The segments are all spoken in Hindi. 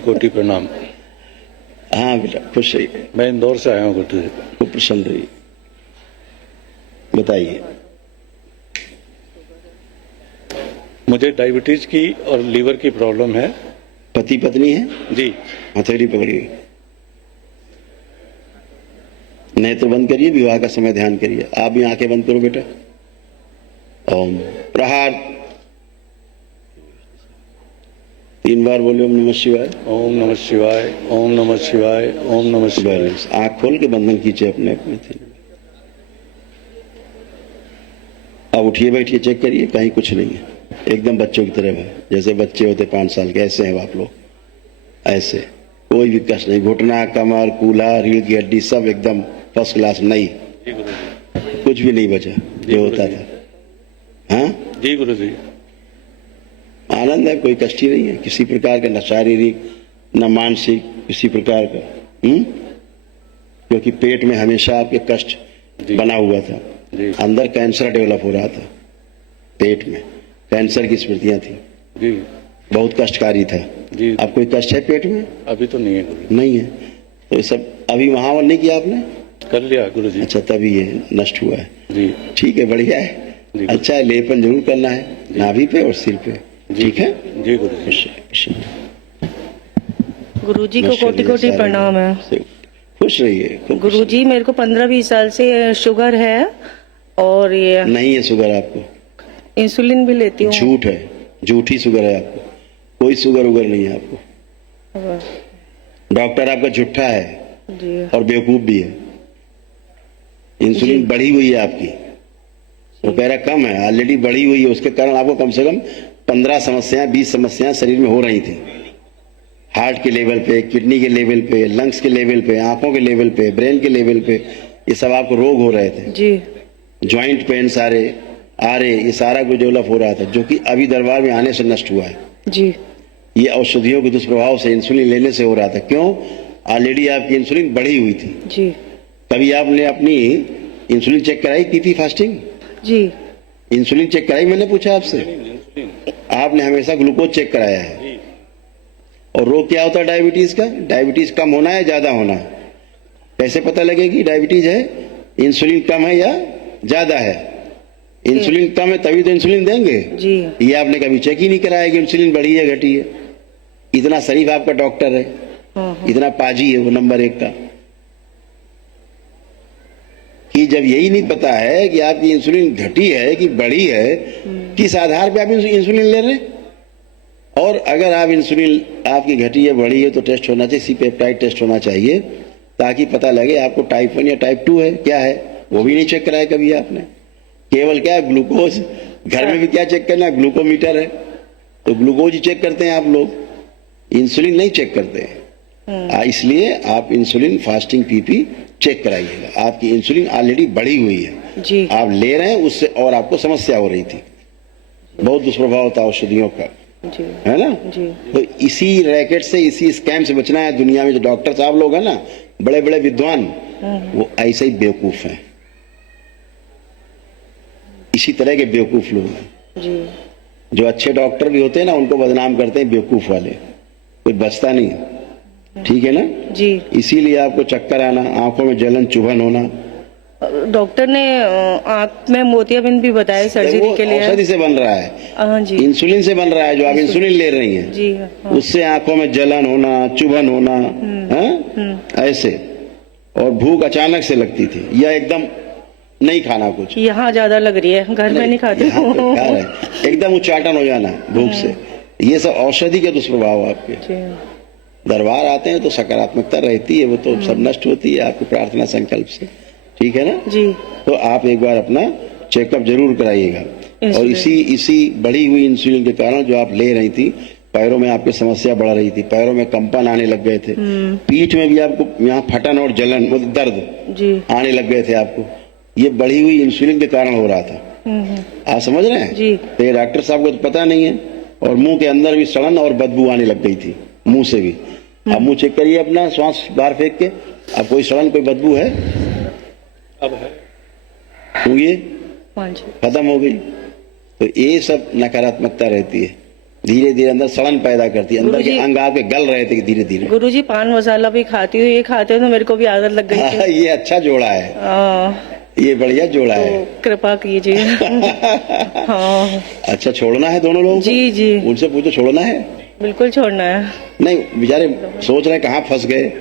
कोटि कोटि प्रणाम। हाँ बेटा, खुश रहिए। मैं इंदौर से आया हूँ गुरु जी। खूब प्रसन्न रहिए। बताइए। मुझे डायबिटीज की और लीवर की प्रॉब्लम है। पति पत्नी है जी। हथेली पकड़िए, नेत्र बंद करिए, विवाह का समय ध्यान करिए। आप भी आंखें बंद करो बेटा। ओम प्रहार 3 बार बोलिए ओम नमः शिवाय। ओम नमः शिवाय, ओम नमः शिवाय, ओम नमः शिवाय। बैलेंस। आंख खोल के बंधन कीजिए अपने अपने थे। अब उठिए बैठिए, चेक करिए, कहीं कुछ नहीं है। एकदम बच्चों की तरह है, जैसे बच्चे होते 5 साल के, ऐसे हैं आप लोग। ऐसे कोई भी कष्ट नहीं, घुटना, कमर, कूल्हा, रीढ़ की हड्डी सब एकदम फर्स्ट क्लास, नहीं कुछ भी नहीं बचा जो होता था। हाँ जी गुरु जी। आनंद है, कोई कष्ट ही नहीं है किसी प्रकार का, न शारीरिक न मानसिक किसी प्रकार का। क्योंकि पेट में हमेशा आपके कष्ट बना हुआ था। अंदर कैंसर डेवलप हो रहा था, पेट में कैंसर की स्मृतियां थी जी। बहुत कष्टकारी था जी। अब कोई कष्ट है पेट में? अभी तो नहीं है गुरु। नहीं है। तो ये सब अभी वहां नहीं किया आपने? कर लिया गुरु जी। अच्छा, तभी ये नष्ट हुआ है। जी ठीक है, बढ़िया है। अच्छा है, लेपन जरूर करना है नाभि पे और सिर पे। ठीक है जी गुरु जी। गुरुजी को कोटि कोटि प्रणाम है। खुश रहिए। गुरुजी, मेरे को 15-20 साल से शुगर है और ये नहीं है शुगर आपको? इंसुलिन भी लेती हूँ। झूठ है, झूठी शुगर है आपको। कोई शुगर उगर नहीं है आपको। डॉक्टर आपका झूठा है जी। और बेवकूफ भी है। इंसुलिन बढ़ी हुई है आपकी, वो कह रहा कम है, ऑलरेडी बढ़ी हुई है। उसके कारण आपको कम से कम 15 समस्याएं 20 समस्याएं शरीर में हो रही थी। हार्ट के लेवल पे, किडनी के लेवल पे, लंग्स के लेवल पे, आंखों के लेवल पे, ब्रेन के लेवल पे, ये सब आपको रोग हो रहे थे जी। ज्वाइंट पेन सारे आ रहे, ये सारा कुछ डेवलप हो रहा था, जो कि अभी दरबार में आने से नष्ट हुआ है जी। ये औषधियों के दुष्प्रभाव से, इंसुलिन लेने से हो रहा था। क्यों? ऑलरेडी आपकी इंसुलिन बढ़ी हुई थी जी। कभी आपने अपनी इंसुलिन चेक कराई? पीपी फास्टिंग जी। इंसुलिन चेक कराई? मैंने पूछा आपसे। आपने हमेशा ग्लूकोज चेक कराया है। और रोग क्या होता है डायबिटीज का? डायबिटीज कम होना है, ज्यादा होना है? कैसे पता लगेगी डायबिटीज है? इंसुलिन कम है या ज्यादा है? इंसुलिन कम है तभी तो इंसुलिन देंगे जी। ये आपने कभी चेक ही नहीं कराया कि इंसुलिन बढ़ी है घटी है। इतना शरीफ आपका डॉक्टर है, इतना पाजी है वो नंबर 1 का, कि जब यही नहीं पता है कि आपकी इंसुलिन घटी है कि बढ़ी है, किस आधार पे आप इंसुलिन ले रहे हैं। और अगर आप इंसुलिन आपकी घटी है बढ़ी है तो टेस्ट होना चाहिए, सी पेप्टाइड टेस्ट होना चाहिए, ताकि पता लगे आपको टाइप 1 या टाइप 2 है, क्या है। वो भी नहीं चेक कराया कभी आपने। केवल क्या ग्लूकोज, घर में भी क्या चेक करना, ग्लूकोमीटर है तो ग्लूकोज ही चेक करते हैं आप लोग, इंसुलिन नहीं चेक करते हैं। इसलिए आप इंसुलिन फास्टिंग पीपी चेक कराइएगा। आपकी इंसुलिन ऑलरेडी बढ़ी हुई है जी। आप ले रहे हैं उससे, और आपको समस्या हो रही थी, बहुत दुष्प्रभाव होता है औषधियों का, जी। है ना जी। तो इसी रैकेट से, इसी स्कैम से बचना है। दुनिया में जो डॉक्टर साहब लोग हैं ना, बड़े बड़े विद्वान, वो ऐसे ही बेवकूफ हैं। इसी तरह के बेवकूफ लोग हैं जी। जो अच्छे डॉक्टर भी होते हैं ना, उनको बदनाम करते हैं बेवकूफ वाले, कोई बचता नहीं। ठीक है ना जी। इसीलिए आपको चक्कर आना, आंखों में जलन, चुभन होना। डॉक्टर ने आंख में मोतियाबिंद भी बताया सर्जरी के लिए। औषधि से बन रहा है। हाँ जी। इंसुलिन से बन रहा है, जो आप इंसुलिन ले रही हैं जी। हाँ। उससे आंखों में जलन होना, चुभन होना, ऐसे। और भूख अचानक से लगती थी, या एकदम नहीं खाना कुछ। यहाँ ज्यादा लग रही है, घर में नहीं खाती यहाँ हूँ। तो खा रहे हैं। एकदम उच्चाटन हो जाना भूख से, ये सब औषधि के दुष्प्रभाव आपके। जी। दरबार आते हैं तो सकारात्मकता रहती है, वो तो सब नष्ट होती है आपकी प्रार्थना संकल्प से। ठीक है ना जी। तो आप एक बार अपना चेकअप जरूर कराइएगा। और इसी बढ़ी हुई इंसुलिन के कारण जो आप ले रही थी, पैरों में आपकी समस्या बढ़ रही थी, पैरों में कंपन आने लग गए थे, पीठ में भी आपको यहाँ फटन और जलन, मतलब दर्द जी। आने लग गए थे आपको। ये बढ़ी हुई इंसुलिन के कारण हो रहा था। आप समझ रहे हैं जी। तो ये डॉक्टर साहब को तो पता नहीं है। और मुंह के अंदर भी सड़न और बदबू आने लग गई थी, मुंह से भी। आप मुंह चेक करिए अपना, श्वास बाहर फेंक के। अब कोई सड़न, कोई बदबू है? अब है। हुई, हाँ जी। खत्म हो गई। तो ये सब नकारात्मकता रहती है। धीरे धीरे अंदर सड़न पैदा करती है, अंदर के गुरुजी- अंग आपके गल रहे थे धीरे धीरे। गुरुजी पान मसाला भी खाती हूँ, ये खाते हो तो मेरे को भी आदत लग गई थी। ये अच्छा जोड़ा है, तो ये बढ़िया जोड़ा है। कृपा कीजिए। हाँ अच्छा छोड़ना है दोनों लोगों को? जी जी उनसे पूछो छोड़ना है? बिल्कुल छोड़ना है। नहीं बेचारे सोच रहे कहाँ फंस गए,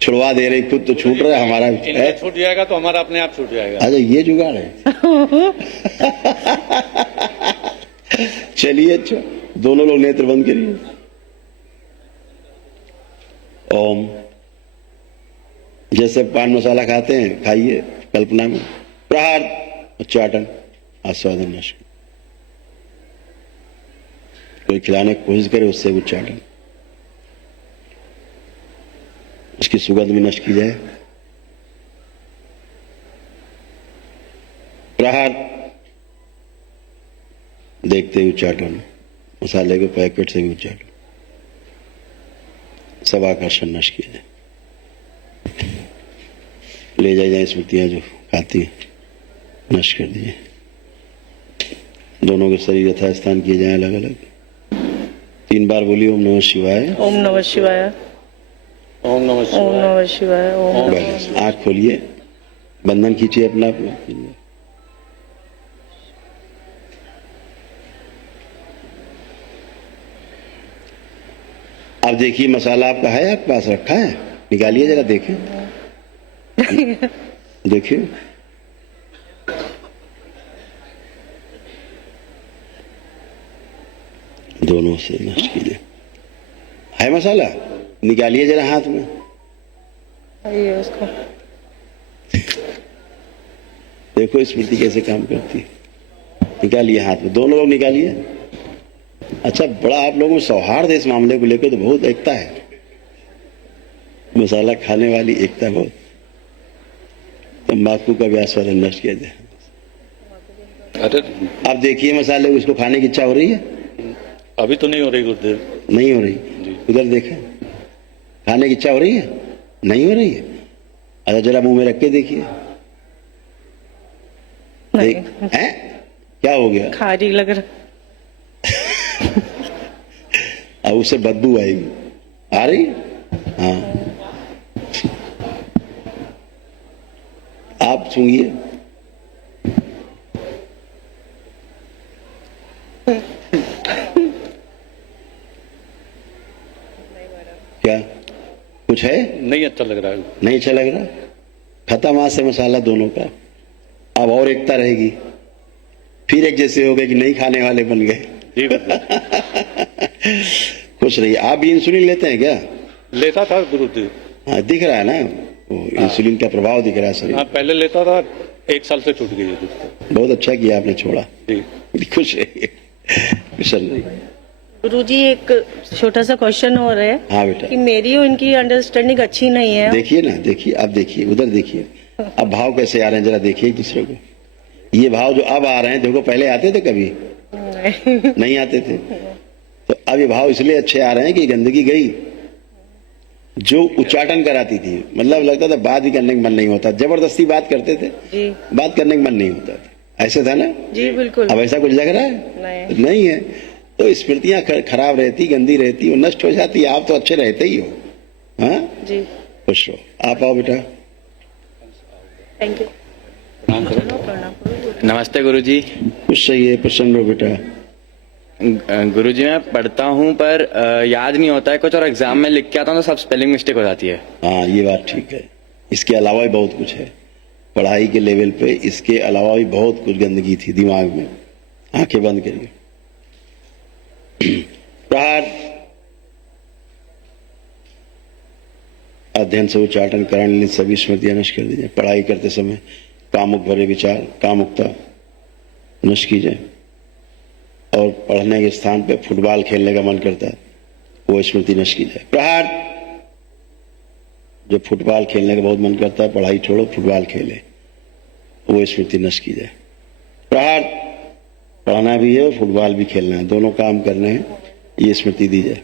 छुड़वा दे रहे, खुद तो छूट रहा है हमारा इनका है? छूट जाएगा तो हमारा अपने आप छूट जाएगा। अच्छा ये जुगाड़ है। चलिए अच्छा, दोनों लोग नेत्र बंद करिए। ओम। जैसे पान मसाला खाते हैं खाइए कल्पना में, प्रहार उच्चाटन आस्वादन नष्ट। कोई खिलाने की कोशिश करे उससे उच्चाटन, उसकी सुगंध भी नष्ट की जाए। प्रहार देखते ही उच्चाटन, मसाले के पैकेट से भी उच्चाटन, सब आकर्षण नष्ट किया जाए। ले जाए स्मृतियां जो खाती है नष्ट कर दीजिए। दोनों के शरीर यथास्थान किए जाए अलग अलग। 3 बार बोलिए ओम नमः शिवाय। ओम नमः शिवाय। ओम नमः ओम शिवाय। नमः शिवाय। ओम बस आंख खोलिए, बंधन खींचिए अपना अपना। अब देखिए मसाला आपका है, आपके पास रखा है, निकालिए जरा देखें। देखिए दोनों से नष्ट कीजिए। है मसाला, निकालिए जरा हाथ में। ये उसको देखो स्मृति कैसे काम करती है। निकालिए हाथ में, दोनों लोग निकालिए। अच्छा बड़ा आप लोगों में सौहार्द है इस मामले को लेकर, तो बहुत एकता है, मसाला खाने वाली एकता बहुत। तंबाकू का भी आस्वादन नष्ट किया जाए। अरे आप देखिए मसाले, उसको खाने की इच्छा हो रही है? अभी तो नहीं हो रही गुरुदेव। नहीं हो रही। जी। उधर देखें, खाने की इच्छा हो रही है? नहीं हो रही है। अच्छा जरा मुंह में रख के देखिए। नहीं हैं? क्या हो गया? खारी लग रहा। अब उससे बदबू आएगी, आ रही है? हाँ आप सूंघिए। क्या कुछ है? नहीं अच्छा लग रहा है। नहीं अच्छा लग रहा? खत्म आज से मसाला दोनों का। अब और एकता रहेगी, फिर एक जैसे हो गए कि नहीं खाने वाले बन गए। जी गुरुदेव। खुश रहिए। आप भी इंसुलिन लेते हैं क्या? लेता था गुरुदेव। हाँ दिख रहा है ना, वो इंसुलिन का प्रभाव दिख रहा है शरीर। हाँ पहले लेता था, 1 साल से छूट गई है गुरुदेव। बहुत अच्छा किया आपने छोड़ा। जी खुश रहिए, कुशल रहिए। गुरुजी एक छोटा सा क्वेश्चन हो रहा है हाँ बेटा कि मेरी और इनकी अंडरस्टैंडिंग अच्छी नहीं है। देखिए ना, देखिए आप देखिए, उधर देखिए अब भाव कैसे आ रहे हैं, जरा देखिए एक दूसरे को। ये भाव जो अब आ रहे हैं, देखो पहले आते थे कभी? नहीं आते थे। तो अब ये भाव इसलिए अच्छे आ रहे हैं कि गंदगी गई जो उच्चाटन कराती थी, मतलब लगता था बात भी करने का मन नहीं होता, जबरदस्ती बात करते थे, जी बात करने का मन नहीं होता था, ऐसे था ना? जी बिल्कुल अब ऐसा कुछ लग रहा है? नहीं। नहीं है। तो स्मृतियां खराब रहती, गंदी रहती, वो नष्ट हो जाती। आप तो अच्छे रहते ही हो। हाँ जी खुश हो। आप आओ बेटा। Thank you. प्रणाम करो। प्रणाम करो। नमस्ते गुरुजी। खुश रहिए, प्रसन्न हो बेटा। गुरुजी मैं पढ़ता हूँ पर याद नहीं होता है कुछ, और एग्जाम में लिख के आता हूँ तो सब स्पेलिंग मिस्टेक हो जाती है। हाँ ये बात ठीक है। इसके अलावा भी बहुत कुछ है पढ़ाई के लेवल पे, इसके अलावा भी बहुत कुछ गंदगी थी दिमाग में। आंखें बंद करिए। प्रहार अध्ययन से उच्चाटन कराने सभी स्मृतियां नष्ट कर दीजिए। पढ़ाई करते समय कामुक भरे विचार, कामुकता नष्ट की जाए। और पढ़ने के स्थान पे फुटबॉल खेलने का मन करता है, वो स्मृति नष्ट की जाए। प्रहार जो फुटबॉल खेलने का बहुत मन करता है, पढ़ाई छोड़ो फुटबॉल खेले, वो स्मृति नष्ट की जाए। प्रहार पढ़ना भी है और फुटबॉल भी खेलना है, दोनों काम करने हैं, ये स्मृति दी जाए।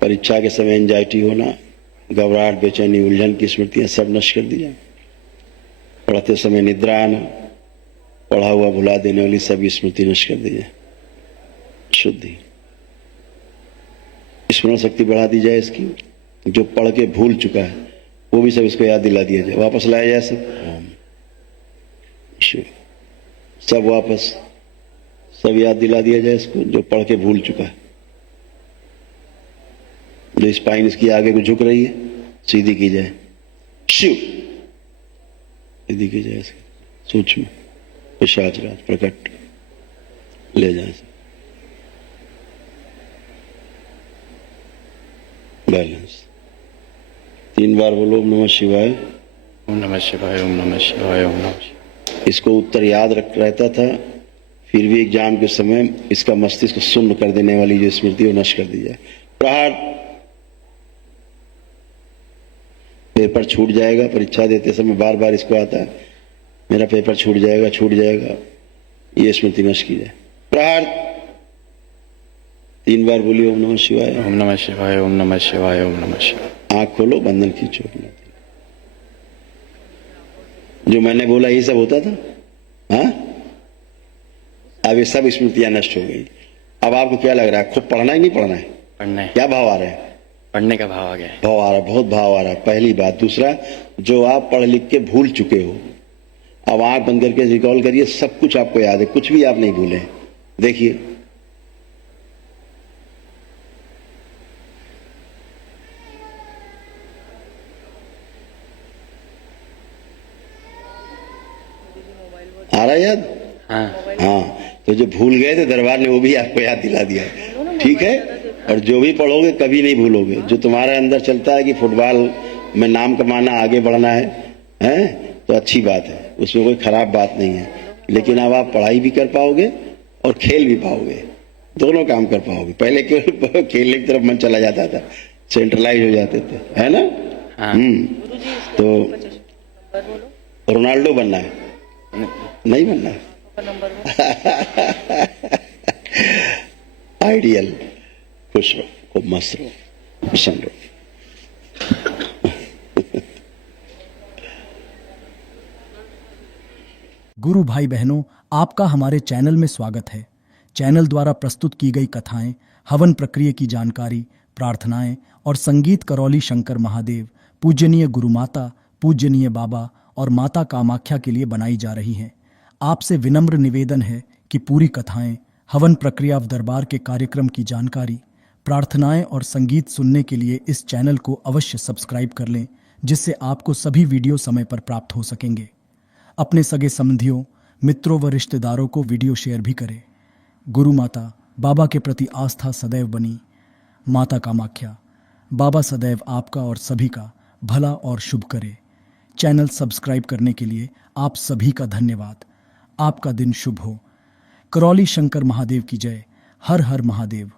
परीक्षा के समय एंजाइटी होना, घबराहट, बेचैनी, उलझन की स्मृतियां सब नष्ट कर दी जाए। पढ़ते समय निद्रा आना, पढ़ा हुआ भुला देने वाली सभी स्मृति नष्ट कर दी जाए, शुद्धि, स्मरण शक्ति बढ़ा दी जाए इसकी, जो पढ़ के भूल चुका है वो भी सब इसको याद दिला दिया जाए, वापस लाया जाए सब, सब वापस, सब याद दिला दिया जाए इसको जो पढ़ के भूल चुका है। जो स्पाइन इसकी आगे को झुक रही है सीधी की जाए, शिव सीधी की जाए, सूक्ष्म पिशाच राज प्रकट ले जाए, बैलेंस। 3 बार बोलो ओम नमः शिवाय, ओम नमः शिवाय, ओम नमः शिवाय, ओम नमः शिवाय। इसको उत्तर याद रहता था, फिर भी एग्जाम के समय इसका मस्तिष्क शून्य कर देने वाली जो स्मृति वो नष्ट कर दी जाए। प्रहार, पेपर छूट जाएगा, परीक्षा देते समय बार बार इसको आता है मेरा पेपर छूट जाएगा, छूट जाएगा, ये स्मृति नष्ट की जाए। प्रहार 3 बार बोलिए ओम नमः शिवाय, ओम नमः शिवाय, ओम नमः शिवाय, ओम नमः शिवाय। आंख खोलो, बंधन खींचो। जो मैंने बोला ये सब होता था, हाँ? अब ये सब स्मृतियां नष्ट हो गई। अब आपको क्या लग रहा है, खूब पढ़ना ही नहीं पढ़ना है? पढ़ना है। क्या भाव आ रहा है? पढ़ने का भाव आ गया है। भाव आ रहा है, बहुत भाव आ रहा है, पहली बात। दूसरा, जो आप पढ़ लिख के भूल चुके हो, अब आंख बंद करके रिकॉल करिए, सब कुछ आपको याद है, कुछ भी आप नहीं भूले। देखिए, आ रहा है याद? हाँ, तो जो भूल गए थे दरबार ने वो भी आपको याद दिला दिया, ठीक है? और जो भी पढ़ोगे कभी नहीं भूलोगे। जो तुम्हारे अंदर चलता है कि फुटबॉल में नाम कमाना, आगे बढ़ना है, तो अच्छी बात है, उसमें कोई खराब बात नहीं है। लेकिन अब आप पढ़ाई भी कर पाओगे और खेल भी पाओगे, दोनों काम कर पाओगे। पहले केवल खेलने की तरफ मन चला जाता था, सेंट्रलाइज हो जाते थे, है ना? तो रोनाल्डो बनना है, नहीं बनना है? आइडियल, खुश रहो, खूब मस्त रहो, प्रसन्न रहो। गुरु भाई बहनों, आपका हमारे चैनल में स्वागत है। चैनल द्वारा प्रस्तुत की गई कथाएं, हवन प्रक्रिया की जानकारी, प्रार्थनाएं और संगीत करौली शंकर महादेव, पूजनीय गुरु माता, पूजनीय बाबा और माता कामाख्या के लिए बनाई जा रही हैं। आपसे विनम्र निवेदन है कि पूरी कथाएं, हवन प्रक्रिया व दरबार के कार्यक्रम की जानकारी, प्रार्थनाएं और संगीत सुनने के लिए इस चैनल को अवश्य सब्सक्राइब कर लें, जिससे आपको सभी वीडियो समय पर प्राप्त हो सकेंगे। अपने सगे संबंधियों, मित्रों व रिश्तेदारों को वीडियो शेयर भी करें। गुरु माता, बाबा के प्रति आस्था सदैव बनी। माता कामाख्या, बाबा सदैव आपका और सभी का भला और शुभ करे। चैनल सब्सक्राइब करने के लिए आप सभी का धन्यवाद। आपका दिन शुभ हो। करौली शंकर महादेव की जय। हर हर महादेव।